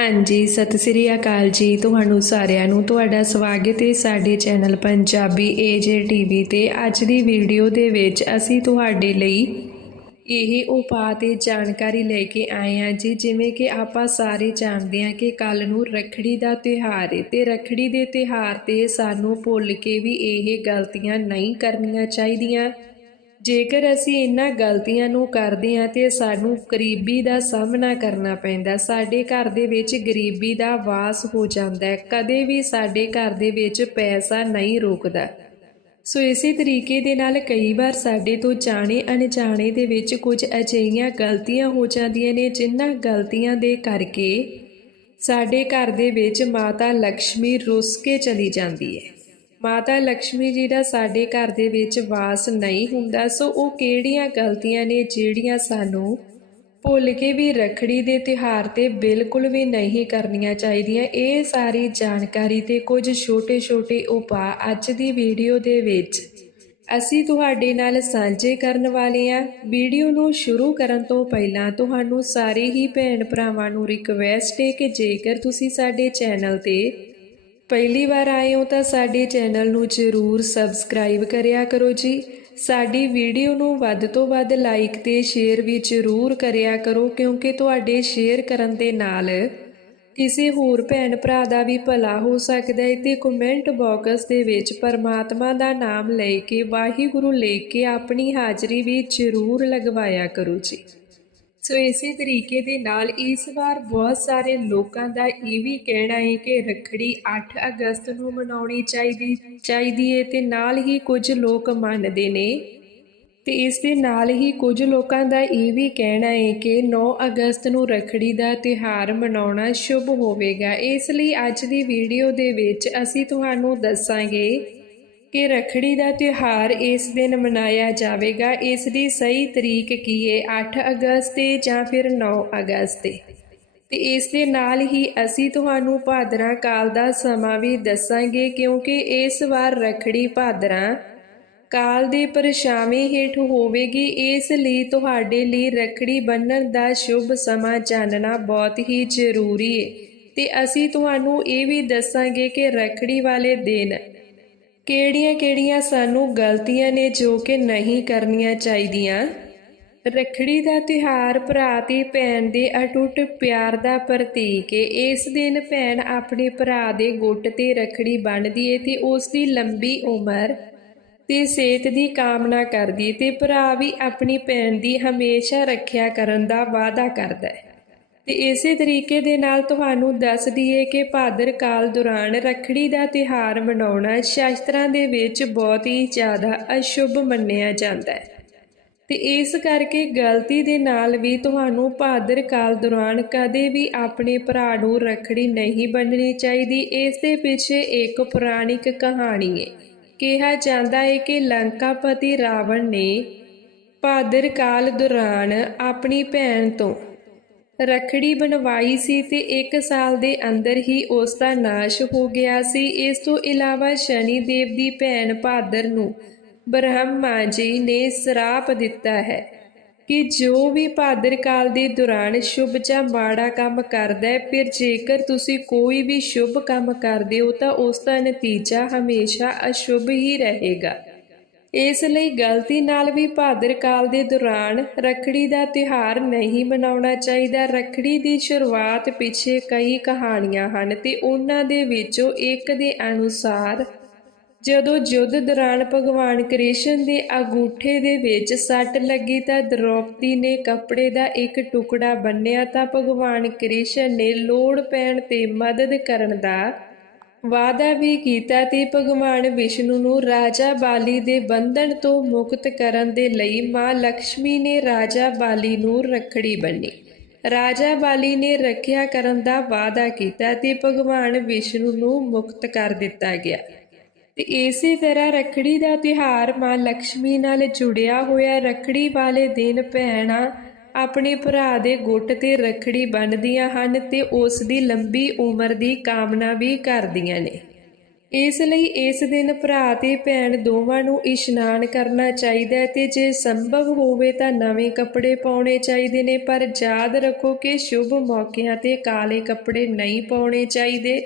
ਹਾਂਜੀ, ਸਤਿ ਸ੍ਰੀ ਅਕਾਲ ਜੀ। ਤੁਹਾਨੂੰ ਸਾਰਿਆਂ ਨੂੰ ਤੁਹਾਡਾ ਸਵਾਗਤ ਹੈ ਸਾਡੇ ਚੈਨਲ ਪੰਜਾਬੀ ਏਜੇ ਟੀਵੀ ਤੇ। ਅੱਜ ਦੀ ਵੀਡੀਓ ਦੇ ਵਿੱਚ ਅਸੀਂ ਤੁਹਾਡੇ ਲਈ ਇਹ ਉਪਾਅ ਤੇ ਜਾਣਕਾਰੀ ਲੈ ਕੇ ਆਏ ਹਾਂ ਜੀ। ਜਿਵੇਂ ਕਿ ਆਪਾਂ ਸਾਰੇ ਜਾਣਦੇ ਹਾਂ ਕਿ ਕੱਲ ਨੂੰ ਰੱਖੜੀ ਦਾ ਤਿਉਹਾਰ ਹੈ ਤੇ ਰੱਖੜੀ ਦੇ ਤਿਉਹਾਰ ਤੇ ਸਾਨੂੰ ਭੁੱਲ ਕੇ ਵੀ ਇਹ ਗਲਤੀਆਂ ਨਹੀਂ ਕਰਨੀਆਂ ਚਾਹੀਦੀਆਂ। ਜੇਕਰ ਅਸੀਂ ਇਹਨਾਂ ਗਲਤੀਆਂ ਨੂੰ ਕਰਦੇ ਹਾਂ ਤੇ ਸਾਨੂੰ ਗਰੀਬੀ ਦਾ ਸਾਹਮਣਾ ਕਰਨਾ ਪੈਂਦਾ, ਸਾਡੇ ਘਰ ਦੇ ਵਿੱਚ ਗਰੀਬੀ ਦਾ ਵਾਸ ਹੋ ਜਾਂਦਾ ਹੈ, ਕਦੇ ਵੀ ਸਾਡੇ ਘਰ ਦੇ ਵਿੱਚ ਪੈਸਾ ਨਹੀਂ ਰੋਕਦਾ। ਸੋ ਇਸੇ ਤਰੀਕੇ ਦੇ ਨਾਲ ਕਈ ਵਾਰ ਸਾਡੇ ਤੋਂ ਜਾਣੇ ਅਣਜਾਣੇ ਦੇ ਵਿੱਚ ਕੁਝ ਅਜਿਹੀਆਂ ਗਲਤੀਆਂ ਹੋ ਜਾਂਦੀਆਂ ਨੇ, ਜਿਨ੍ਹਾਂ ਗਲਤੀਆਂ ਦੇ ਕਰਕੇ ਸਾਡੇ ਘਰ ਦੇ ਵਿੱਚ ਮਾਤਾ ਲక్ష్ਮੀ ਰੁੱਸ ਕੇ ਚਲੀ ਜਾਂਦੀ ਹੈ। ਮਾਤਾ ਲక్ష్ਮੀ ਜੀ ਦਾ ਸਾਡੇ ਘਰ ਦੇ ਵਿੱਚ ਵਾਸ ਨਹੀਂ ਹੁੰਦਾ, ਸੋ ਉਹ ਕਿਹੜੀਆਂ ਗਲਤੀਆਂ ਨੇ ਜਿਹੜੀਆਂ ਸਾਨੂੰ ਭੁੱਲ ਕੇ ਵੀ ਰਖੜੀ ਦੇ ਤਿਉਹਾਰ ਤੇ ਬਿਲਕੁਲ ਵੀ ਨਹੀਂ ਕਰਨੀਆਂ ਚਾਹੀਦੀਆਂ? ਇਹ ਸਾਰੀ ਜਾਣਕਾਰੀ ਤੇ ਕੁਝ ਛੋਟੇ-ਛੋਟੇ ਉਪਾਅ ਅੱਜ ਦੀ ਵੀਡੀਓ ਦੇ ਵਿੱਚ ਅਸੀਂ ਤੁਹਾਡੇ ਨਾਲ ਸਾਂਝੇ ਕਰਨ ਵਾਲੇ ਹਾਂ। ਵੀਡੀਓ ਨੂੰ ਸ਼ੁਰੂ ਕਰਨ ਤੋਂ ਪਹਿਲਾਂ ਤੁਹਾਨੂੰ ਸਾਰੇ ਹੀ ਭੈਣ ਭਰਾਵਾਂ ਨੂੰ ਰਿਕਵੈਸਟ ਹੈ ਕਿ ਜੇਕਰ ਤੁਸੀਂ ਸਾਡੇ ਚੈਨਲ ਤੇ ਪਹਿਲੀ ਵਾਰ ਆਏ ਹੋ ਤਾਂ ਸਾਡੇ ਚੈਨਲ ਨੂੰ ਜ਼ਰੂਰ ਸਬਸਕ੍ਰਾਈਬ ਕਰਿਆ ਕਰੋ ਜੀ। ਸਾਡੀ ਵੀਡੀਓ ਨੂੰ ਵੱਧ ਤੋਂ ਵੱਧ ਲਾਈਕ ਤੇ ਸ਼ੇਅਰ ਵੀ ਜ਼ਰੂਰ ਕਰਿਆ ਕਰੋ ਕਿਉਂਕਿ ਤੁਹਾਡੇ ਸ਼ੇਅਰ ਕਰਨ ਦੇ ਨਾਲ ਕਿਸੇ ਹੋਰ ਭੈਣ ਭਰਾ ਦਾ ਵੀ ਭਲਾ ਹੋ ਸਕਦਾ ਹੈ ਤੇ ਕਮੈਂਟ ਬਾਕਸ ਦੇ ਵਿੱਚ ਪਰਮਾਤਮਾ ਦਾ ਨਾਮ ਲੈ ਕੇ, ਵਾਹਿਗੁਰੂ ਲਿਖ ਕੇ ਆਪਣੀ ਹਾਜ਼ਰੀ ਵੀ ਜ਼ਰੂਰ ਲਗਵਾਇਆ ਕਰੋ ਜੀ। ਸੋ ਇਸੇ ਤਰੀਕੇ ਦੇ ਨਾਲ ਇਸ ਵਾਰ ਬਹੁਤ ਸਾਰੇ ਲੋਕਾਂ ਦਾ ਇਹ ਵੀ ਕਹਿਣਾ ਹੈ ਕਿ ਰੱਖੜੀ 8 ਅਗਸਤ ਨੂੰ ਮਨਾਉਣੀ ਚਾਹੀਦੀ ਚਾਹੀਦੀ ਹੈ ਤੇ ਨਾਲ ਹੀ ਕੁਝ ਲੋਕ ਮੰਨਦੇ ਨੇ। ਤੇ ਇਸ ਦੇ ਨਾਲ ਹੀ ਕੁਝ ਲੋਕਾਂ ਦਾ ਇਹ ਵੀ ਕਹਿਣਾ ਹੈ ਕਿ 9 ਅਗਸਤ ਨੂੰ ਰੱਖੜੀ ਦਾ ਤਿਉਹਾਰ ਮਨਾਉਣਾ ਸ਼ੁਭ ਹੋਵੇਗਾ। ਇਸ ਲਈ ਅੱਜ ਦੀ ਵੀਡੀਓ ਦੇ ਵਿੱਚ ਅਸੀਂ ਤੁਹਾਨੂੰ ਦੱਸਾਂਗੇ ਕਿ ਰੱਖੜੀ ਦਾ ਤਿਉਹਾਰ ਇਸ ਦਿਨ ਮਨਾਇਆ ਜਾਵੇਗਾ। ਇਸ ਦੀ ਸਹੀ ਤਰੀਕ ਕੀ ਹੈ 8 ਅਗਸਤ ਤੇ ਜਾਂ ਫਿਰ 9 ਅਗਸਤ ਤੇ ਤੇ ਇਸ ਦੇ ਨਾਲ ਹੀ ਅਸੀਂ ਤੁਹਾਨੂੰ ਭਾਦਰਾ ਕਾਲ ਦਾ ਸਮਾਂ ਵੀ ਦੱਸਾਂਗੇ, ਕਿਉਂਕਿ ਇਸ ਵਾਰ ਰੱਖੜੀ ਭਾਦਰਾ ਕਾਲ ਦੇ ਪਰਛਾਵੇਂ ਹੇਠ ਹੋਵੇਗੀ। ਇਸ ਲਈ ਤੁਹਾਡੇ ਲਈ ਰੱਖੜੀ ਬੰਨਣ ਦਾ ਸ਼ੁਭ ਸਮਾਂ ਜਾਣਨਾ ਬਹੁਤ ਹੀ ਜ਼ਰੂਰੀ ਹੈ ਤੇ ਅਸੀਂ ਤੁਹਾਨੂੰ ਇਹ ਵੀ ਦੱਸਾਂਗੇ ਕਿ ਰੱਖੜੀ ਵਾਲੇ ਦਿਨ ਕਿਹੜੀਆਂ-ਕਿਹੜੀਆਂ ਸਾਨੂੰ ਗਲਤੀਆਂ ਨੇ ਜੋ ਕਿ ਨਹੀਂ ਕਰਨੀਆਂ ਚਾਹੀਦੀਆਂ? ਰੱਖੜੀ ਦਾ ਤਿਹਾਰ ਭਰਾ ਤੇ ਭੈਣ ਦੇ ਅਟੁੱਟ ਪਿਆਰ ਦਾ ਪ੍ਰਤੀਕ ਹੈ ਇਸ ਦਿਨ ਭੈਣ ਆਪਣੇ ਭਰਾ ਦੇ ਗੁੱਟ ਤੇ ਰੱਖੜੀ ਬੰਨ੍ਹਦੀ ਹੈ ਤੇ ਉਸ ਦੀ ਲੰਬੀ ਉਮਰ ਤੇ ਸਿਹਤ ਦੀ ਕਾਮਨਾ ਕਰਦੀ ਤੇ ਭਰਾ ਵੀ ਆਪਣੀ ਭੈਣ ਦੀ ਹਮੇਸ਼ਾ ਰੱਖਿਆ ਕਰਨ ਦਾ ਵਾਅਦਾ ਕਰਦਾ ਹੈ ਤੇ ਇਸੇ ਤਰੀਕੇ ਦੇ ਨਾਲ ਤੁਹਾਨੂੰ ਦੱਸ ਦਈਏ ਕਿ ਭਾਦਰ ਕਾਲ ਦੌਰਾਨ ਰੱਖੜੀ ਦਾ ਤਿਹਾਰ ਮਨਾਉਣਾ ਸ਼ਾਸਤਰਾਂ ਦੇ ਵਿੱਚ ਬਹੁਤ ਹੀ ਜ਼ਿਆਦਾ ਅਸ਼ੁਭ ਮੰਨਿਆ ਜਾਂਦਾ ਹੈ। ਤੇ ਇਸ ਕਰਕੇ ਗਲਤੀ ਦੇ ਨਾਲ ਵੀ ਤੁਹਾਨੂੰ ਭਾਦਰ ਕਾਲ ਦੌਰਾਨ ਕਦੇ ਵੀ ਆਪਣੇ ਭਰਾ ਨੂੰ ਰੱਖੜੀ ਨਹੀਂ ਬੰਨਣੀ ਚਾਹੀਦੀ। ਇਸ ਦੇ ਪਿੱਛੇ ਇੱਕ ਪੁਰਾਣਿਕ ਕਹਾਣੀ ਹੈ ਕਿਹਾ ਜਾਂਦਾ ਹੈ ਕਿ ਲੰਕਾਪਤੀ ਰਾਵਣ ਨੇ ਭਾਦਰ ਕਾਲ ਦੌਰਾਨ ਆਪਣੀ ਭੈਣ ਤੋਂ ਰਖੜੀ ਬਣਵਾਈ ਸੀ ਤੇ 1 ਸਾਲ ਦੇ ਅੰਦਰ ਹੀ ਉਸ ਦਾ ਨਾਸ਼ ਹੋ ਗਿਆ ਸੀ। ਇਸ ਤੋਂ ਇਲਾਵਾ ਸ਼ਨੀ ਦੇਵ ਦੀ ਭੈਣ ਭਾਦਰ ਨੂੰ ਬ੍ਰਹਮਾ ਜੀ ਨੇ ਸਰਾਪ ਦਿੱਤਾ ਹੈ ਕਿ ਜੋ ਵੀ ਭਾਦਰ ਕਾਲ ਦੇ ਦੌਰਾਨ ਸ਼ੁਭ ਜਾਂ ਮਾੜਾ ਕੰਮ ਕਰਦਾ ਹੈ, ਫਿਰ ਜੇਕਰ ਤੁਸੀਂ ਕੋਈ ਵੀ ਸ਼ੁਭ ਕੰਮ ਕਰਦੇ ਹੋ ਤਾਂ ਉਸ ਦਾ ਨਤੀਜਾ ਹਮੇਸ਼ਾ ਅਸ਼ੁਭ ਹੀ ਰਹੇਗਾ। ਇਸ ਲਈ ਗਲਤੀ ਨਾਲ ਵੀ ਭਾਦਰ ਕਾਲ ਦੇ ਦੌਰਾਨ ਰੱਖੜੀ ਦਾ ਤਿਹਾਰ ਨਹੀਂ ਮਨਾਉਣਾ ਚਾਹੀਦਾ। ਰੱਖੜੀ ਦੀ ਸ਼ੁਰੂਆਤ ਪਿੱਛੇ ਕਈ ਕਹਾਣੀਆਂ ਹਨ ਤੇ ਉਹਨਾਂ ਦੇ ਵਿੱਚੋਂ ਇੱਕ ਦੇ ਅਨੁਸਾਰ, ਜਦੋਂ ਯੁੱਧ ਦੌਰਾਨ ਭਗਵਾਨ ਕ੍ਰਿਸ਼ਨ ਦੇ ਅਗੂਠੇ ਦੇ ਵਿੱਚ ਸੱਟ ਲੱਗੀ ਤਾਂ ਦ੍ਰੋਪਦੀ ਨੇ ਕੱਪੜੇ ਦਾ ਇੱਕ ਟੁਕੜਾ ਬੰਨਿਆ ਤਾਂ ਭਗਵਾਨ ਕ੍ਰਿਸ਼ਨ ਨੇ ਲੋੜ ਪੈਣ ਤੇ ਮਦਦ ਕਰਨ ਦਾ ਵਾਅਦਾ ਵੀ ਕੀਤਾ ਤੇ ਭਗਵਾਨ ਵਿਸ਼ਨੂੰ ਨੂੰ ਰਾਜਾ ਬਾਲੀ ਦੇ ਬੰਧਨ ਤੋਂ ਮੁਕਤ ਕਰਨ ਦੇ ਲਈ ਮਾਂ ਲక్ష్ਮੀ ਨੇ ਰਾਜਾ ਬਾਲੀ ਨੂੰ ਰਖੜੀ ਬੰਨੀ। ਰਾਜਾ ਬਾਲੀ ਨੇ ਰੱਖਿਆ ਕਰਨ ਦਾ ਵਾਅਦਾ ਕੀਤਾ ਤੇ ਭਗਵਾਨ ਵਿਸ਼ਨੂੰ ਨੂੰ ਮੁਕਤ ਕਰ ਦਿੱਤਾ ਗਿਆ। ਤੇ ਇਸੇ ਤਰ੍ਹਾਂ ਰਖੜੀ ਦਾ ਤਿਹਾਰ ਮਾਂ ਲక్ష్ਮੀ ਨਾਲ ਜੁੜਿਆ ਹੋਇਆ ਰਖੜੀ ਵਾਲੇ ਦਿਨ ਭੈਣਾ ਆਪਣੇ ਭਰਾ ਦੇ ਗੁੱਟ ਤੇ ਰੱਖੜੀ ਬੰਨ੍ਹਦੀਆਂ ਹਨ ਤੇ ਉਸ ਦੀ ਲੰਬੀ ਉਮਰ ਦੀ ਕਾਮਨਾ ਵੀ ਕਰਦੀਆਂ ਨੇ। ਇਸ ਲਈ ਇਸ ਦਿਨ ਭਰਾ ਤੇ ਭੈਣ ਦੋਵਾਂ ਨੂੰ ਇਸ਼ਨਾਨ ਕਰਨਾ ਚਾਹੀਦਾ ਹੈ ਤੇ ਜੇ ਸੰਭਵ ਹੋਵੇ ਤਾਂ ਨਵੇਂ ਕੱਪੜੇ ਪਾਉਣੇ ਚਾਹੀਦੇ ਨੇ, ਪਰ ਯਾਦ ਰੱਖੋ ਕਿ ਸ਼ੁਭ ਮੌਕਿਆਂ ਤੇ ਕਾਲੇ ਕੱਪੜੇ ਨਹੀਂ ਪਾਉਣੇ ਚਾਹੀਦੇ।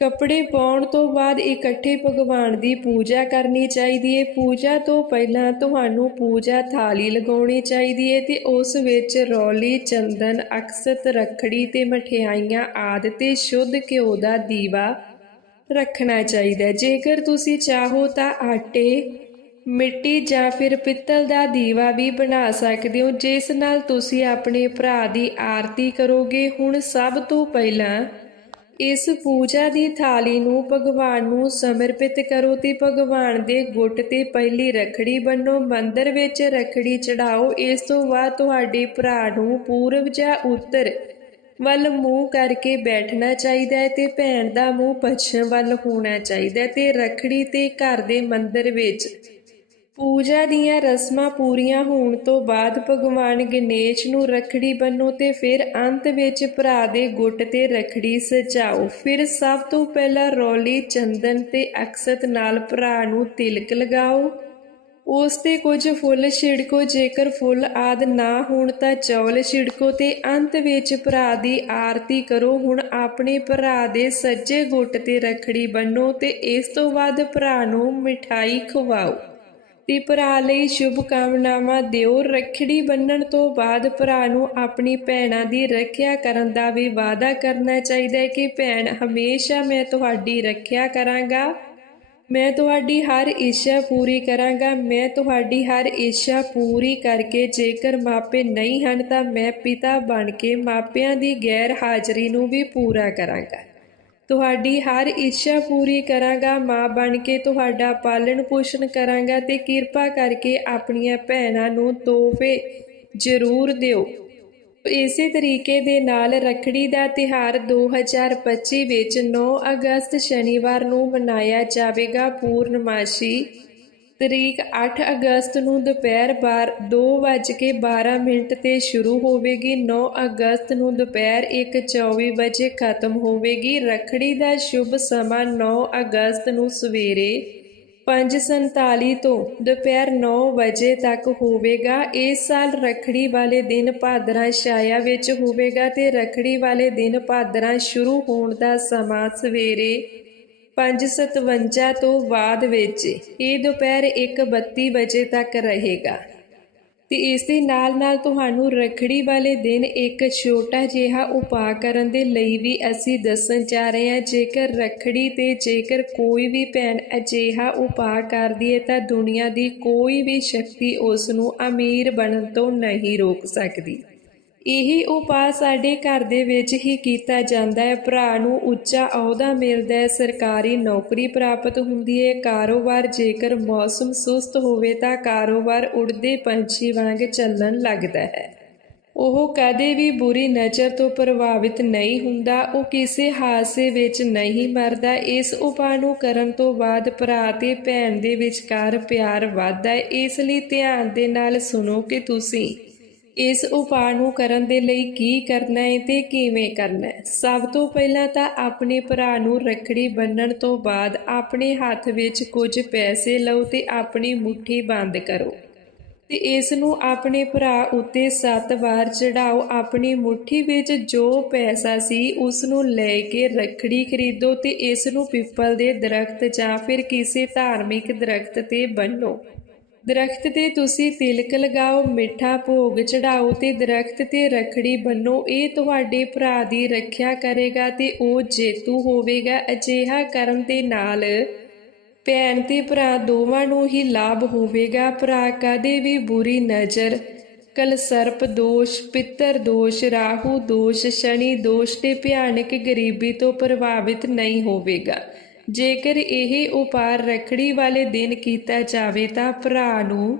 ਕੱਪੜੇ ਪਾਉਣ ਤੋਂ ਬਾਅਦ ਇਕੱਠੇ ਭਗਵਾਨ ਦੀ ਪੂਜਾ ਕਰਨੀ ਚਾਹੀਦੀ ਹੈ ਪੂਜਾ ਤੋਂ ਪਹਿਲਾਂ ਤੁਹਾਨੂੰ ਪੂਜਾ ਥਾਲੀ ਲਗਾਉਣੀ ਚਾਹੀਦੀ ਹੈ ਤੇ ਉਸ ਵਿੱਚ ਰੌਲੀ, ਚੰਦਨ, ਅਕਸਤ, ਰੱਖੜੀ ਤੇ ਮਠਿਆਈਆਂ ਆਦਿ ਤੇ ਸ਼ੁੱਧ ਘਿਓ ਦਾ ਦੀਵਾ ਰੱਖਣਾ ਚਾਹੀਦਾ। ਜੇਕਰ ਤੁਸੀਂ ਚਾਹੋ ਤਾਂ ਆਟੇ, ਮਿੱਟੀ ਜਾਂ ਫਿਰ ਪਿੱਤਲ ਦਾ ਦੀਵਾ ਵੀ ਬਣਾ ਸਕਦੇ ਹੋ। ਜਿਸ ਨਾਲ ਤੁਸੀਂ ਆਪਣੇ ਭਰਾ ਦੀ ਆਰਤੀ ਕਰੋਗੇ। ਹੁਣ ਸਭ ਤੋਂ ਪਹਿਲਾਂ ਇਸ ਪੂਜਾ ਦੀ ਥਾਲੀ ਨੂੰ ਭਗਵਾਨ ਨੂੰ ਸਮਰਪਿਤ ਕਰੋ ਤੇ ਭਗਵਾਨ ਦੇ ਗੁੱਟ ਤੇ ਪਹਿਲੀ ਰਖੜੀ ਬੰਨੋ, ਮੰਦਰ ਵਿੱਚ ਰਖੜੀ ਚੜਾਓ। ਇਸ ਤੋਂ ਬਾਅਦ ਤੁਹਾਡੇ ਭਰਾ ਨੂੰ ਪੂਰਬ ਜਾਂ ਉੱਤਰ ਵੱਲ ਮੂੰਹ ਕਰਕੇ ਬੈਠਣਾ ਚਾਹੀਦਾ ਹੈ ਤੇ ਭੈਣ ਦਾ ਮੂੰਹ ਪੱਛਮ ਵੱਲ ਹੋਣਾ ਚਾਹੀਦਾ ਹੈ ਤੇ ਰਖੜੀ ਤੇ ਘਰ ਦੇ ਮੰਦਰ ਵਿੱਚ ਪੂਜਾ ਦੀਆਂ ਰਸਮਾਂ ਪੂਰੀਆਂ ਹੋਣ ਤੋਂ ਬਾਅਦ ਭਗਵਾਨ ਗਣੇਸ਼ ਨੂੰ ਰਖੜੀ ਬੰਨੋ ਤੇ ਫਿਰ ਅੰਤ ਵਿੱਚ ਭਰਾ ਦੇ ਗੁੱਟ ਤੇ ਰਖੜੀ ਸਜਾਓ। ਫਿਰ ਸਭ ਤੋਂ ਪਹਿਲਾਂ ਰੌਲੀ, ਚੰਦਨ ਤੇ ਅਕਸਤ ਨਾਲ ਭਰਾ ਨੂੰ ਤਿਲਕ ਲਗਾਓ। ਉਸ ਤੇ ਕੁਝ ਫੁੱਲ ਛਿੜਕੋ, ਜੇਕਰ ਫੁੱਲ ਆਦ ਨਾ ਹੋਣ ਤਾਂ ਚੌਲ ਛਿੜਕੋ ਤੇ ਅੰਤ ਵਿੱਚ ਭਰਾ ਦੀ ਆਰਤੀ ਕਰੋ। ਹੁਣ ਆਪਣੇ ਭਰਾ ਦੇ ਸੱਜੇ ਗੁੱਟ ਤੇ ਰਖੜੀ ਬੰਨੋ ਤੇ ਇਸ ਤੋਂ ਬਾਅਦ ਭਰਾ ਨੂੰ ਮਿਠਾਈ ਖਵਾਓ। ਤੇ ਭਰਾ ਲਈ ਸ਼ੁਭ ਕਾਮਨਾਵਾਂ ਦਿਓ। ਰੱਖੜੀ ਬੰਨਣ ਤੋਂ ਬਾਅਦ ਭਰਾ ਨੂੰ ਆਪਣੀ ਭੈਣਾਂ ਦੀ ਰੱਖਿਆ ਕਰਨ ਦਾ ਵੀ ਵਾਅਦਾ ਕਰਨਾ ਚਾਹੀਦਾ ਹੈ ਕਿ ਭੈਣ, ਹਮੇਸ਼ਾ ਮੈਂ ਤੁਹਾਡੀ ਰੱਖਿਆ ਕਰਾਂਗਾ। ਮੈਂ ਤੁਹਾਡੀ ਹਰ ਇੱਛਾ ਪੂਰੀ ਕਰਾਂਗਾ। ਮੈਂ ਤੁਹਾਡੀ ਹਰ ਇੱਛਾ ਪੂਰੀ ਕਰਕੇ ਜੇਕਰ ਮਾਪੇ ਨਹੀਂ ਹਨ ਤਾਂ ਮੈਂ ਪਿਤਾ ਬਣ ਕੇ ਮਾਪਿਆਂ ਦੀ ਗੈਰ ਹਾਜ਼ਰੀ ਨੂੰ ਵੀ ਪੂਰਾ ਕਰਾਂਗਾ। ਤੁਹਾਡੀ ਹਰ ਇੱਛਾ ਪੂਰੀ ਕਰਾਂਗਾ, ਮਾਂ ਬਣ ਕੇ ਤੁਹਾਡਾ ਪਾਲਣ ਪੋਸ਼ਣ ਕਰਾਂਗਾ ਤੇ ਕਿਰਪਾ ਕਰਕੇ ਆਪਣੀਆਂ ਭੈਣਾਂ ਨੂੰ ਤੋਹਫੇ ਜ਼ਰੂਰ ਦਿਓ। ਇਸੇ ਤਰੀਕੇ ਦੇ ਨਾਲ ਰੱਖੜੀ ਦਾ ਤਿਹਾਰ 2025 ਵਿੱਚ 9 ਅਗਸਤ ਸ਼ਨੀਵਾਰ ਨੂੰ ਮਨਾਇਆ ਜਾਵੇਗਾ। ਪੂਰਨਮਾਸ਼ੀ ਤਰੀਕ 8 ਅਗਸਤ ਨੂੰ ਦੁਪਹਿਰ 2:12 ਮਿੰਟ ਤੇ ਸ਼ੁਰੂ ਹੋਵੇਗੀ। 9 ਅਗਸਤ ਨੂੰ ਦੁਪਹਿਰ 1:24 ਵਜੇ ਖਤਮ ਹੋਵੇਗੀ। ਰੱਖੜੀ ਦਾ ਸ਼ੁਭ ਸਮਾਂ 9 ਅਗਸਤ ਨੂੰ ਸਵੇਰੇ 5:47 ਤੋਂ ਦੁਪਹਿਰ 9 ਵਜੇ ਤੱਕ ਹੋਵੇਗਾ। ਇਸ ਸਾਲ ਰੱਖੜੀ ਵਾਲੇ ਦਿਨ ਭਾਦਰਾਂ ਛਾਇਆ ਵਿੱਚ ਹੋਵੇਗਾ ਤੇ ਰੱਖੜੀ ਵਾਲੇ ਦਿਨ ਭਾਦਰਾਂ ਸ਼ੁਰੂ ਹੋਣ ਦਾ ਸਮਾਂ ਸਵੇਰੇ 5:57 ਤੋਂ ਬਾਅਦ ਵਿੱਚ ਇਹ ਦੁਪਹਿਰ 1:32 ਵਜੇ ਤੱਕ ਰਹੇਗਾ। ਤੇ ਇਸ ਦੇ ਨਾਲ ਨਾਲ ਤੁਹਾਨੂੰ ਰੱਖੜੀ ਵਾਲੇ ਦਿਨ ਇੱਕ ਛੋਟਾ ਜਿਹਾ ਉਪਾਅ ਕਰਨ ਦੇ ਲਈ ਵੀ ਅਸੀਂ ਦੱਸਣ ਜਾ ਰਹੇ ਹਾਂ, ਜੇਕਰ ਰੱਖੜੀ ਤੇ ਜੇਕਰ ਕੋਈ ਵੀ ਭੈਣ ਅਜਿਹਾ ਉਪਾਅ ਕਰਦੀ ਹੈ ਤਾਂ ਦੁਨੀਆ ਦੀ ਕੋਈ ਵੀ ਸ਼ਕਤੀ ਉਸ ਨੂੰ ਅਮੀਰ ਬਣਨ ਤੋਂ ਨਹੀਂ ਰੋਕ ਸਕਦੀ। ਇਹੀ ਉਪਾਅ ਸਾਡੇ ਘਰ ਦੇ ਵਿੱਚ ਹੀ ਕੀਤਾ ਜਾਂਦਾ ਹੈ। ਭਰਾ ਨੂੰ ਉੱਚਾ ਅਹੁਦਾ ਮਿਲਦਾ ਹੈ। ਸਰਕਾਰੀ ਨੌਕਰੀ ਪ੍ਰਾਪਤ ਹੁੰਦੀ ਹੈ। ਕਾਰੋਬਾਰ ਜੇਕਰ ਮੌਸਮ ਸੁਸਤ ਹੋਵੇ ਤਾਂ ਕਾਰੋਬਾਰ ਉੜਦੇ ਪੰਛੀ ਵਾਂਗ ਚੱਲਣ ਲੱਗਦਾ ਹੈ। ਉਹ ਕਦੇ ਵੀ ਬੁਰੀ ਨਜ਼ਰ ਤੋਂ ਪ੍ਰਭਾਵਿਤ ਨਹੀਂ ਹੁੰਦਾ। ਉਹ ਕਿਸੇ ਹਾਦਸੇ ਵਿੱਚ ਨਹੀਂ ਮਰਦਾ। ਇਸ ਉਪਾਅ ਨੂੰ ਕਰਨ ਤੋਂ ਬਾਅਦ ਭਰਾ ਤੇ ਭੈਣ ਦੇ ਵਿਚਕਾਰ ਪਿਆਰ ਵੱਧਦਾ ਹੈ। ਇਸ ਲਈ ਧਿਆਨ ਦੇ ਨਾਲ ਸੁਣੋ ਕਿ ਤੁਸੀਂ ਇਸ ਉਪਾਅ ਨੂੰ ਕਰਨ ਦੇ ਲਈ ਕੀ ਕਰਨਾ ਹੈ ਤੇ ਕਿਵੇਂ ਕਰਨਾ ਹੈ? ਸਭ ਤੋਂ ਪਹਿਲਾਂ ਤਾਂ ਆਪਣੇ ਭਰਾ ਨੂੰ ਰੱਖੜੀ ਬੰਨਣ ਤੋਂ ਬਾਅਦ ਆਪਣੇ ਹੱਥ ਵਿੱਚ ਕੁਝ ਪੈਸੇ ਲਓ ਤੇ ਆਪਣੀ ਮੁਠੀ ਬੰਦ ਕਰੋ। ਤੇ ਇਸ ਨੂੰ ਆਪਣੇ ਭਰਾ ਉੱਤੇ ਸੱਤ ਵਾਰ ਚੜਾਓ ਆਪਣੀ ਮੁਠੀ ਵਿੱਚ ਜੋ ਪੈਸਾ ਸੀ ਉਸ ਨੂੰ ਲੈ ਕੇ ਰੱਖੜੀ ਖਰੀਦੋ ਤੇ ਇਸ ਨੂੰ ਪਿੱਪਲ ਦੇ ਦਰਖਤ ਜਾਂ ਫਿਰ ਕਿਸੇ ਧਾਰਮਿਕ ਦਰਖਤ ਤੇ ਬੰਨੋ ਦਰਖਤ ਤੇ ਤੁਸੀਂ ਤਿਲਕ ਲਗਾਓ, ਮਿੱਠਾ ਭੋਗ ਚੜਾਓ ਤੇ ਦਰਖਤ ਤੇ ਰਖੜੀ ਬੰਨੋ। ਇਹ ਤੁਹਾਡੇ ਭਰਾ ਦੀ ਰੱਖਿਆ ਕਰੇਗਾ ਤੇ ਉਹ ਜੇਤੂ ਹੋਵੇਗਾ। ਅਜਿਹਾ ਕਰਨ ਦੇ ਨਾਲ ਭੈਣ ਤੇ ਭਰਾ ਦੋਵਾਂ ਨੂੰ ਹੀ ਲਾਭ ਹੋਵੇਗਾ। ਭਰਾ ਕਦੇ ਵੀ ਬੁਰੀ ਨਜ਼ਰ ਕਲ ਸਰਪ ਦੋਸ਼, ਪਿੱਤਰ ਦੋਸ਼, ਰਾਹੂ ਦੋਸ਼, ਸ਼ਨੀ ਦੋਸ਼ ਤੇ ਭਿਆਨਕ ਗਰੀਬੀ ਤੋਂ ਪ੍ਰਭਾਵਿਤ ਨਹੀਂ ਹੋਵੇਗਾ। ਜੇਕਰ ਇਹ ਉਪਾਰ ਰਖੜੀ ਵਾਲੇ ਦਿਨ ਕੀਤਾ ਜਾਵੇ ਤਾਂ ਭਰਾ ਨੂੰ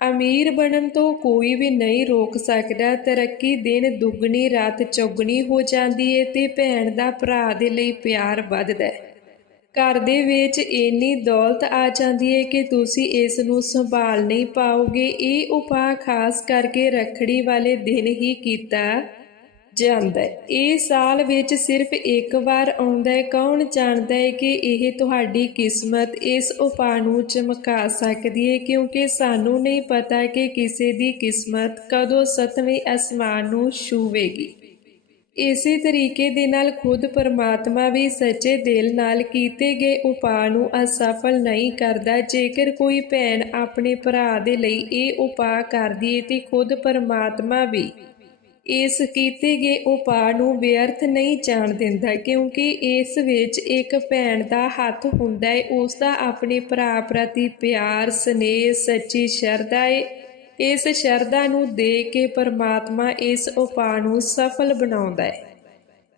ਅਮੀਰ ਬਣਨ ਤੋਂ ਕੋਈ ਵੀ ਨਹੀਂ ਰੋਕ ਸਕਦਾ। ਤਰੱਕੀ ਦਿਨ ਦੁੱਗਣੀ, ਰਾਤ ਚੌਗਣੀ ਹੋ ਜਾਂਦੀ ਏ ਤੇ ਭੈਣ ਦਾ ਭਰਾ ਦੇ ਲਈ ਪਿਆਰ ਵੱਧਦਾ ਹੈ ਘਰ ਦੇ ਵਿੱਚ ਇੰਨੀ ਦੌਲਤ ਆ ਜਾਂਦੀ ਹੈ ਕਿ ਤੁਸੀਂ ਇਸ ਨੂੰ ਸੰਭਾਲ ਨਹੀਂ ਪਾਓਗੇ। ਇਹ ਉਪਾਅ ਖਾਸ ਕਰਕੇ ਰਖੜੀ ਵਾਲੇ ਦਿਨ ਹੀ ਕੀਤਾ ਜਾਂਦਾ ਹੈ। ਇਹ ਸਾਲ ਵਿੱਚ ਸਿਰਫ ਇੱਕ ਵਾਰ ਆਉਂਦਾ ਹੈ। ਕੌਣ ਜਾਣਦਾ ਹੈ ਕਿ ਇਹ ਤੁਹਾਡੀ ਕਿਸਮਤ ਇਸ ਉਪਾਅ ਨੂੰ ਚਮਕਾ ਸਕਦੀ ਹੈ? ਕਿਉਂਕਿ ਸਾਨੂੰ ਨਹੀਂ ਪਤਾ ਕਿ ਕਿਸੇ ਦੀ ਕਿਸਮਤ ਕਦੋਂ ਸਤਵੇਂ ਅਸਮਾਨ ਨੂੰ ਛੂਵੇਗੀ। ਇਸੇ ਤਰੀਕੇ ਦੇ ਨਾਲ ਖੁਦ ਪਰਮਾਤਮਾ ਵੀ ਸੱਚੇ ਦਿਲ ਨਾਲ ਕੀਤੇ ਗਏ ਉਪਾਅ ਨੂੰ ਅਸਫਲ ਨਹੀਂ ਕਰਦਾ। ਜੇਕਰ ਕੋਈ ਭੈਣ ਆਪਣੇ ਭਰਾ ਦੇ ਲਈ ਇਹ ਉਪਾਅ ਕਰਦੀ ਹੈ ਤੇ ਖੁਦ ਪਰਮਾਤਮਾ ਵੀ ਇਸ ਕੀਤੇ ਗਏ ਉਪਾਅ ਨੂੰ ਵਿਅਰਥ ਨਹੀਂ ਜਾਣ ਦਿੰਦਾ, ਕਿਉਂਕਿ ਇਸ ਵਿੱਚ ਇੱਕ ਭੈਣ ਦਾ ਹੱਥ ਹੁੰਦਾ ਹੈ ਉਸ ਦਾ ਆਪਣੇ ਭਰਾ ਪ੍ਰਤੀ ਪਿਆਰ, ਸਨੇਹ, ਸੱਚੀ ਸ਼ਰਧਾ ਹੈ ਇਸ ਸ਼ਰਧਾ ਨੂੰ ਦੇ ਕੇ ਪਰਮਾਤਮਾ ਇਸ ਉਪਾਅ ਨੂੰ ਸਫਲ ਬਣਾਉਂਦਾ ਹੈ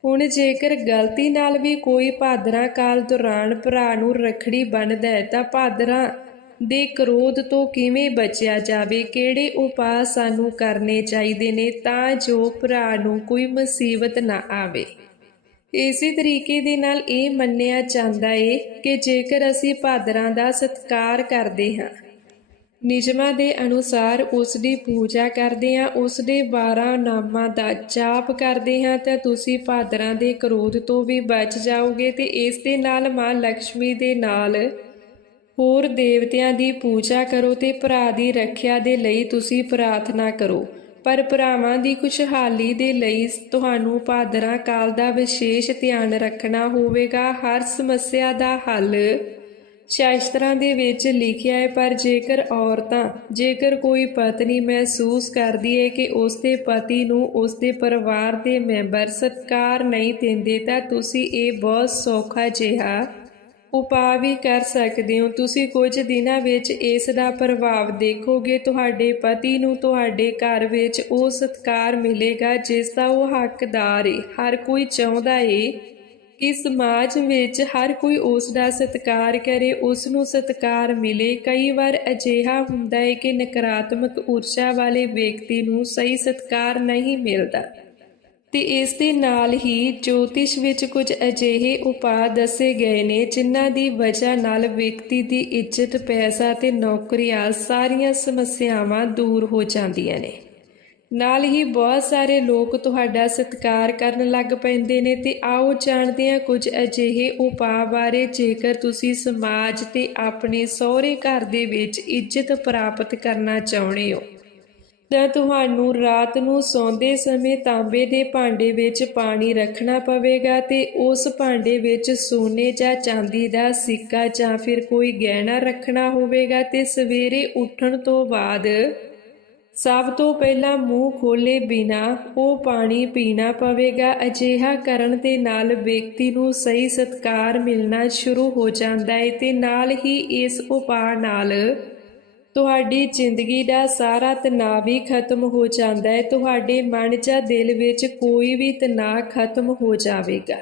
ਹੁਣ ਜੇਕਰ ਗਲਤੀ ਨਾਲ ਵੀ ਕੋਈ ਭਾਦਰਾ ਕਾਲ ਦੌਰਾਨ ਭਰਾ ਨੂੰ ਰਖੜੀ ਬੰਨ੍ਹਦਾ ਹੈ ਤਾਂ ਭਾਦਰਾ ਦੇ ਕਰੋਧ ਤੋਂ ਕਿਵੇਂ ਬਚਿਆ ਜਾਵੇ, ਕਿਹੜੇ ਉਪਾਅ ਸਾਨੂੰ ਕਰਨੇ ਚਾਹੀਦੇ ਨੇ ਤਾਂ ਜੋ ਭਰਾ ਨੂੰ ਕੋਈ ਮੁਸੀਬਤ ਨਾ ਆਵੇ। ਇਸੇ ਤਰੀਕੇ ਦੇ ਨਾਲ ਇਹ ਮੰਨਿਆ ਜਾਂਦਾ ਏ ਕਿ ਜੇਕਰ ਅਸੀਂ ਭਾਦਰਾਂ ਦਾ ਸਤਿਕਾਰ ਕਰਦੇ ਹਾਂ, ਨਿਯਮਾਂ ਦੇ ਅਨੁਸਾਰ ਉਸ ਦੀ ਪੂਜਾ ਕਰਦੇ ਹਾਂ, ਉਸ ਦੇ 12 ਨਾਮਾਂ ਦਾ ਜਾਪ ਕਰਦੇ ਹਾਂ, ਤਾਂ ਤੁਸੀਂ ਭਾਦਰਾਂ ਦੇ ਕਰੋਧ ਤੋਂ ਵੀ ਬਚ ਜਾਓਗੇ ਤੇ ਇਸ ਦੇ ਨਾਲ ਮਾਂ ਲక్ష్ਮੀ ਦੇ ਨਾਲ ਹੋਰ ਦੇਵਤਿਆਂ ਦੀ ਪੂਜਾ ਕਰੋ ਤੇ ਭਰਾ ਦੀ ਰੱਖਿਆ ਦੇ ਲਈ ਤੁਸੀਂ ਪ੍ਰਾਰਥਨਾ ਕਰੋ। ਪਰ ਭਰਾਵਾਂ ਦੀ ਖੁਸ਼ਹਾਲੀ ਦੇ ਲਈ ਤੁਹਾਨੂੰ ਭਾਦਰਾ ਕਾਲ ਦਾ ਵਿਸ਼ੇਸ਼ ਧਿਆਨ ਰੱਖਣਾ ਹੋਵੇਗਾ। ਹਰ ਸਮੱਸਿਆ ਦਾ ਹੱਲ ਸ਼ਾਸਤਰਾਂ ਦੇ ਵਿੱਚ ਲਿਖਿਆ ਹੈ, ਪਰ ਜੇਕਰ ਔਰਤਾਂ, ਜੇਕਰ ਕੋਈ ਪਤਨੀ ਮਹਿਸੂਸ ਕਰਦੀ ਹੈ ਕਿ ਉਸ ਦੇ ਪਤੀ ਨੂੰ ਉਸ ਦੇ ਪਰਿਵਾਰ ਦੇ ਮੈਂਬਰ ਸਤਿਕਾਰ ਨਹੀਂ ਦਿੰਦੇ, ਤਾਂ ਤੁਸੀਂ ਇਹ ਬਹੁਤ ਸੌਖਾ ਜਿਹਾ ਉਪਾਅ ਵੀ ਕਰ ਸਕਦੇ ਹੋ। ਤੁਸੀਂ ਕੁਝ ਦਿਨਾਂ ਵਿੱਚ ਇਸ ਦਾ ਪ੍ਰਭਾਵ ਦੇਖੋਗੇ। ਤੁਹਾਡੇ ਪਤੀ ਨੂੰ ਤੁਹਾਡੇ ਘਰ ਵਿੱਚ ਉਹ ਸਤਿਕਾਰ ਮਿਲੇਗਾ, ਜਿਸ ਦਾ ਉਹ ਹੱਕਦਾਰ ਹੈ ਹਰ ਕੋਈ ਚਾਹੁੰਦਾ ਹੈ ਕਿ ਸਮਾਜ ਵਿੱਚ ਹਰ ਕੋਈ ਉਸ ਦਾ ਸਤਿਕਾਰ ਕਰੇ। ਉਸ ਨੂੰ ਸਤਿਕਾਰ ਮਿਲੇ। ਕਈ ਵਾਰ ਅਜਿਹਾ ਹੁੰਦਾ ਹੈ ਕਿ ਨਕਾਰਾਤਮਕ ਊਰਜਾ ਵਾਲੇ ਵਿਅਕਤੀ ਨੂੰ ਸਹੀ ਸਤਿਕਾਰ ਨਹੀਂ ਮਿਲਦਾ। ਤੇ ਇਸ ਦੇ ਨਾਲ ਹੀ ਜੋਤਿਸ਼ ਵਿੱਚ ਕੁਝ ਅਜਿਹੇ ਉਪਾਅ ਦੱਸੇ ਗਏ ਨੇ, ਜਿਨ੍ਹਾਂ ਦੀ ਵਜ੍ਹਾ ਨਾਲ ਵਿਅਕਤੀ ਦੀ ਇੱਜ਼ਤ, ਪੈਸਾ ਤੇ ਆ ਸਾਰੀਆਂ ਸਮੱਸਿਆਵਾਂ ਦੂਰ ਹੋ ਜਾਂਦੀਆਂ ਨੇ। ਨਾਲ ਹੀ ਬਹੁਤ ਸਾਰੇ ਲੋਕ ਤੁਹਾਡਾ ਸਤਿਕਾਰ ਕਰਨ ਲੱਗ ਪੈਂਦੇ ਨੇ ਤੇ ਆਓ ਜਾਣਦੇ ਹਾਂ ਕੁਝ ਅਜਿਹੇ ਉਪਾਅ ਬਾਰੇ, ਜੇਕਰ ਤੁਸੀਂ ਸਮਾਜ ਤੇ ਆਪਣੇ ਸਹੁਰੇ ਘਰ ਦੇ ਵਿੱਚ ਇੱਜ਼ਤ ਪ੍ਰਾਪਤ ਕਰਨਾ ਚਾਹੁੰਦੇ ਹੋ। ਤਾਂ ਤੁਹਾਨੂੰ ਰਾਤ ਨੂੰ ਸੌਂਦੇ ਸਮੇਂ ਤਾਂਬੇ ਦੇ ਭਾਂਡੇ ਵਿੱਚ ਪਾਣੀ ਰੱਖਣਾ ਪਵੇਗਾ ਤੇ ਉਸ ਭਾਂਡੇ ਵਿੱਚ ਸੋਨੇ ਜਾਂ ਚਾਂਦੀ ਦਾ ਸਿੱਕਾ ਜਾਂ ਫਿਰ ਕੋਈ ਗਹਿਣਾ ਰੱਖਣਾ ਹੋਵੇਗਾ ਤੇ ਸਵੇਰੇ ਉੱਠਣ ਤੋਂ ਬਾਅਦ ਸਭ ਤੋਂ ਪਹਿਲਾਂ ਮੂੰਹ ਖੋਲੇ ਬਿਨਾ ਉਹ ਪਾਣੀ ਪੀਣਾ ਪਵੇਗਾ। ਅਜਿਹਾ ਕਰਨ ਦੇ ਨਾਲ ਵਿਅਕਤੀ ਨੂੰ ਸਹੀ ਸਤਕਾਰ ਮਿਲਣਾ ਸ਼ੁਰੂ ਹੋ ਜਾਂਦਾ ਹੈ ਤੇ ਨਾਲ ਹੀ ਇਸ ਉਪਾਅ ਨਾਲ ਤੁਹਾਡੀ ਜ਼ਿੰਦਗੀ ਦਾ ਸਾਰਾ ਤਣਾਅ ਵੀ ਖਤਮ ਹੋ ਜਾਂਦਾ ਹੈ। ਤੁਹਾਡੇ ਮਨ ਜਾਂ ਦਿਲ ਵਿੱਚ ਕੋਈ ਵੀ ਤਣਾਅ ਖਤਮ ਹੋ ਜਾਵੇਗਾ।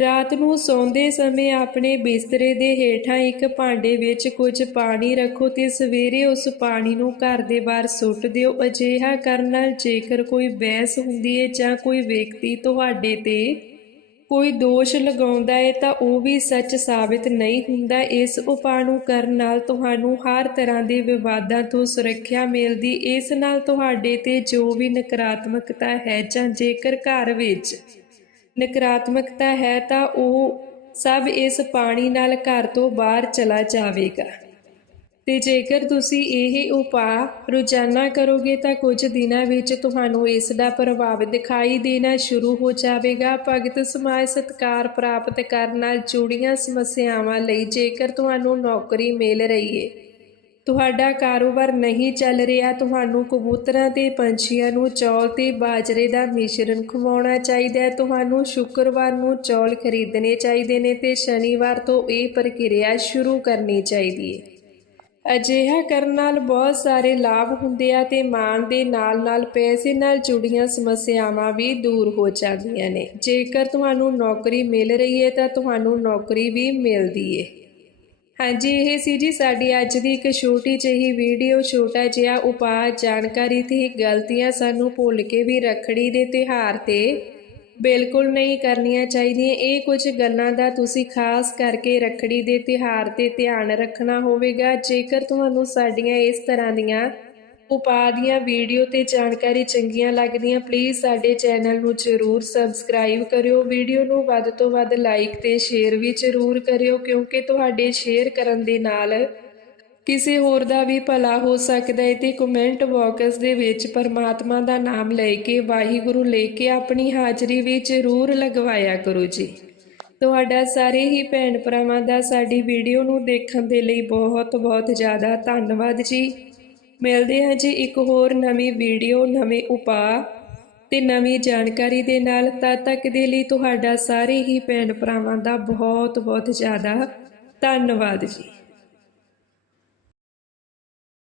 ਰਾਤ ਨੂੰ ਸੌਂਦੇ ਸਮੇਂ ਆਪਣੇ ਬਿਸਤਰੇ ਦੇ ਹੇਠਾਂ ਇੱਕ ਭਾਂਡੇ ਵਿੱਚ ਕੁਝ ਪਾਣੀ ਰੱਖੋ ਤੇ ਸਵੇਰੇ ਉਸ ਪਾਣੀ ਨੂੰ ਘਰ ਦੇ ਬਾਹਰ ਸੁੱਟ ਦਿਓ। ਅਜਿਹਾ ਕਰਨ ਨਾਲ ਜੇਕਰ ਕੋਈ ਬਹਿਸ ਹੁੰਦੀ ਹੈ ਜਾਂ ਕੋਈ ਵਿਅਕਤੀ ਤੁਹਾਡੇ ਤੇ ਕੋਈ ਦੋਸ਼ ਲਗਾਉਂਦਾ ਹੈ ਤਾਂ ਉਹ ਵੀ ਸੱਚ ਸਾਬਿਤ ਨਹੀਂ ਹੁੰਦਾ। ਇਸ ਉਪਾਅ ਨੂੰ ਕਰਨ ਨਾਲ ਤੁਹਾਨੂੰ ਹਰ ਤਰ੍ਹਾਂ ਦੇ ਵਿਵਾਦਾਂ ਤੋਂ ਸੁਰੱਖਿਆ ਮਿਲਦੀ। ਇਸ ਨਾਲ ਤੁਹਾਡੇ ਤੇ ਜੋ ਵੀ ਨਕਾਰਾਤਮਕਤਾ ਹੈ ਜਾਂ ਜੇਕਰ ਘਰ ਵਿੱਚ ਨਕਾਰਾਤਮਕਤਾ ਹੈ ਤਾਂ ਉਹ ਸਭ ਇਸ ਪਾਣੀ ਨਾਲ ਘਰ ਤੋਂ ਬਾਹਰ ਚਲਾ ਜਾਵੇਗਾ। ਤੇ ਜੇਕਰ ਤੁਸੀਂ ਇਹ ਉਪਾਅ ਰੋਜ਼ਾਨਾ ਕਰੋਗੇ ਤਾਂ ਕੁਝ ਦਿਨਾਂ ਵਿੱਚ ਤੁਹਾਨੂੰ ਇਸ ਦਾ ਪ੍ਰਭਾਵ ਦਿਖਾਈ ਦੇਣਾ ਸ਼ੁਰੂ ਹੋ ਜਾਵੇਗਾ। ਭਗਤ ਸਮਾਜ ਸਤਕਾਰ ਪ੍ਰਾਪਤ ਕਰਨ ਨਾਲ ਜੁੜੀਆਂ ਸਮੱਸਿਆਵਾਂ ਲਈ ਜੇਕਰ ਤੁਹਾਨੂੰ ਨੌਕਰੀ ਮਿਲ ਰਹੀ ਹੈ ਤੁਹਾਡਾ ਕਾਰੋਬਾਰ ਨਹੀਂ ਚੱਲ ਰਿਹਾ, ਤੁਹਾਨੂੰ ਕਬੂਤਰਾਂ ਤੇ ਪੰਛੀਆਂ ਨੂੰ ਚੌਲ ਤੇ ਬਾਜਰੇ ਦਾ ਮਿਸ਼ਰਣ ਖਵਾਉਣਾ ਚਾਹੀਦਾ ਹੈ, ਤੁਹਾਨੂੰ ਸ਼ੁੱਕਰਵਾਰ ਨੂੰ ਚੌਲ ਖਰੀਦਣੇ ਚਾਹੀਦੇ ਨੇ ਤੇ ਸ਼ਨੀਵਾਰ ਤੋਂ ਇਹ ਪ੍ਰਕਿਰਿਆ ਸ਼ੁਰੂ ਕਰਨੀ ਚਾਹੀਦੀ ਹੈ ਅਜਿਹਾ ਕਰਨ ਨਾਲ ਬਹੁਤ ਸਾਰੇ ਲਾਭ ਹੁੰਦੇ ਆ ਤੇ ਮਾਣ ਦੇ ਨਾਲ-ਨਾਲ ਪੈਸੇ ਨਾਲ ਜੁੜੀਆਂ ਸਮੱਸਿਆਵਾਂ ਵੀ ਦੂਰ ਹੋ ਜਾਂਦੀਆਂ ਨੇ। ਜੇਕਰ ਤੁਹਾਨੂੰ ਨੌਕਰੀ ਮਿਲ ਰਹੀ ਹੈ ਤਾਂ ਤੁਹਾਨੂੰ ਨੌਕਰੀ ਵੀ ਮਿਲਦੀ ਹੈ ਹਾਂਜੀ, ਇਹ ਸੀ ਜੀ ਸਾਡੀ ਅੱਜ ਦੀ ਇੱਕ ਛੋਟੀ ਜਿਹੀ ਵੀਡੀਓ। ਛੋਟਾ ਜਿਹਾ ਉਪਾਅ, ਜਾਣਕਾਰੀ ਤੇ ਗਲਤੀਆਂ ਸਾਨੂੰ ਭੁੱਲ ਕੇ ਵੀ ਰੱਖੜੀ ਦੇ ਤਿਹਾਰ ਤੇ ਬਿਲਕੁਲ ਨਹੀਂ ਕਰਨੀਆਂ ਚਾਹੀਦੀਆਂ। ਇਹ ਕੁਝ ਗੱਲਾਂ ਦਾ ਤੁਸੀਂ ਖਾਸ ਕਰਕੇ ਰੱਖੜੀ ਦੇ ਤਿਹਾਰ ਤੇ ਧਿਆਨ ਰੱਖਣਾ ਹੋਵੇਗਾ। ਜੇਕਰ ਤੁਹਾਨੂੰ ਸਾਡੀਆਂ ਇਸ ਤਰ੍ਹਾਂ ਦੀਆਂ ਉਪਾਅ ਦੀਆਂ ਵੀਡੀਓ ਤੇ ਜਾਣਕਾਰੀ ਚੰਗੀਆਂ ਲੱਗਦੀਆਂ ਪਲੀਜ਼ ਸਾਡੇ ਚੈਨਲ ਨੂੰ ਜ਼ਰੂਰ ਸਬਸਕ੍ਰਾਈਬ ਕਰਿਓ। ਵੀਡੀਓ ਨੂੰ ਵੱਧ ਤੋਂ ਵੱਧ ਲਾਈਕ ਤੇ ਸ਼ੇਅਰ ਵੀ ਜ਼ਰੂਰ ਕਰਿਓ, ਕਿਉਂਕਿ ਤੁਹਾਡੇ ਸ਼ੇਅਰ ਕਰਨ ਦੇ ਨਾਲ ਕਿਸੇ ਹੋਰ ਦਾ ਵੀ ਭਲਾ ਹੋ ਸਕਦਾ ਹੈ ਤੇ ਕਮੈਂਟ ਬਾਕਸ ਦੇ ਵਿੱਚ ਪਰਮਾਤਮਾ ਦਾ ਨਾਮ ਲੈ ਕੇ ਵਾਹਿਗੁਰੂ ਲੈ ਕੇ ਆਪਣੀ ਹਾਜ਼ਰੀ ਵੀ ਜ਼ਰੂਰ ਲਗਵਾਇਆ ਕਰੋ ਜੀ। ਤੁਹਾਡਾ ਸਾਰੇ ਹੀ ਭੈਣ ਭਰਾਵਾਂ ਦਾ ਸਾਡੀ ਵੀਡੀਓ ਨੂੰ ਦੇਖਣ ਦੇ ਲਈ ਬਹੁਤ ਬਹੁਤ ਜ਼ਿਆਦਾ ਧੰਨਵਾਦ ਜੀ। ਮਿਲਦੇ ਹਾਂ ਜੀ ਇੱਕ ਹੋਰ ਨਵੀਂ ਵੀਡੀਓ, ਨਵੇਂ ਉਪਾਅ ਤੇ ਨਵੀਂ ਜਾਣਕਾਰੀ ਦੇ ਨਾਲ। ਤਦ ਤੱਕ ਦੇ ਲਈ ਤੁਹਾਡਾ ਸਾਰੇ ਹੀ ਭੈਣ ਭਰਾਵਾਂ ਦਾ ਬਹੁਤ ਬਹੁਤ ਜ਼ਿਆਦਾ ਧੰਨਵਾਦ ਜੀ।